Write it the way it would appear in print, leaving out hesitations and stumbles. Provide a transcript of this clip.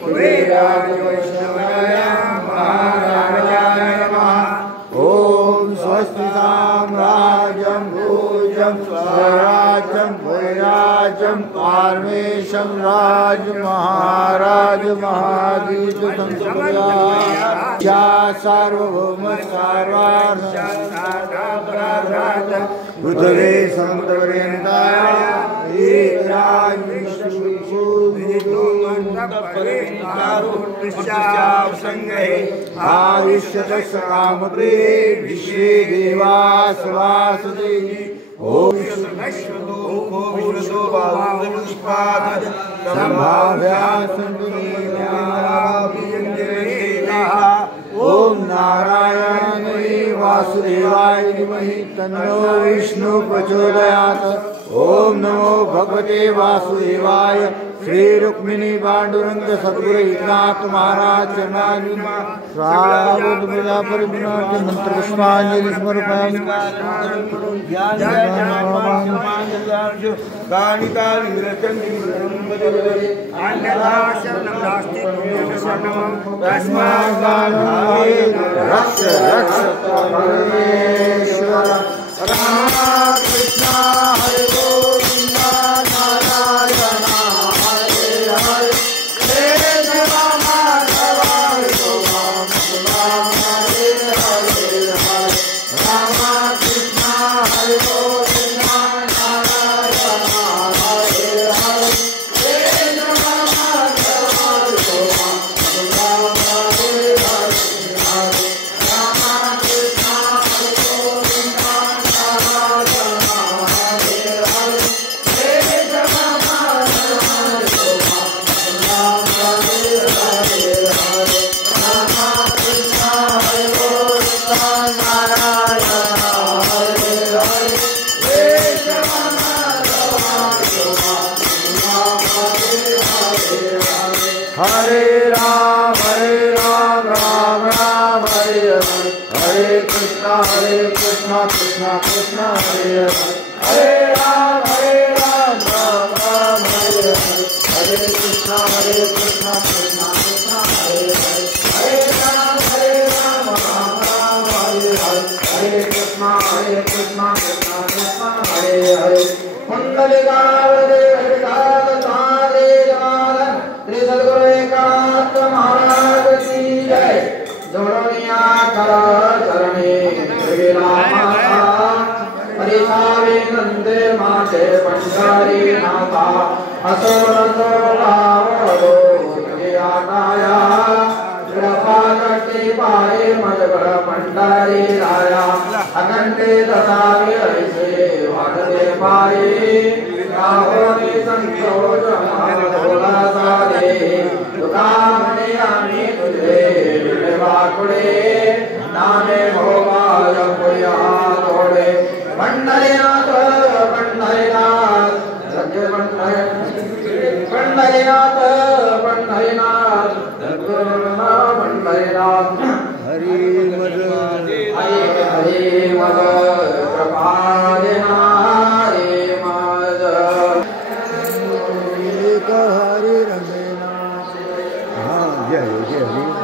कुबेराय वैष्णवाय महाराजाय नमः। ओम स्वस्ति साम्राज्यं भुजं स्वराज्यं वैराज्यं पारमेशं राज महाराज महादीज संसदया सार्वभौम सर्वार्थ पृथ्वी समुद्रपर्यन्ताय आयुष्यतस्कामप्रे विश्वे देवा सवासते। ओम ओम नारायण वासुदेवाय धीमहि तन्नो विष्णु प्रचोदयात्। ओम नमो भगवते वासुदेवाय। श्री रुक्मिणी पांडुरंग सद्गुरु एकनाथ महाराज चरणारविंद श्रावण प्रजा परिपूर्ण मंत्र पुष्पांजलि समर्पयामि। रक्ष रक्ष परमेश्वर राम कृष्ण हरे गोविंद नारायण हरे हरे हरे राम हरे हरे राम कृष्ण हरे गोविंद नारायण हरे हरे हरे राम राम राम हरे हरे हरे कृष्णा कृष्णा कृष्णा हरे हरे हरे राम राम राम हरे हरे हरे कृष्णा कृष्णा कृष्णा हरे हरे हरे राम राम राम हरे हरे हरे कृष्णा कृष्णा कृष्णा हरे हरे। कुंडलिकावते श्री सद्गुरु एकनाथ महाराज की जय। जोड़िया करा चरणे हरिषावे नंदे माते पंचारी नाथा असुरतो भावो आया कृपा करते पाए मजगढ़ पंडारी राया अनंते दशावे ऐसे वादते पाए राहोने संतोष महादोला सारे दुकामने आने तुझे वाकुड़े नामे भोगाय पुया तोड़े पंडरीनाथ पंडरीनाथ सत्य पंडरीनाथ पंडरीनाथ पंडरीनाथ हरि मद हरि मद कृपालिना हरि मद हरि रंगना। हाँ जय जय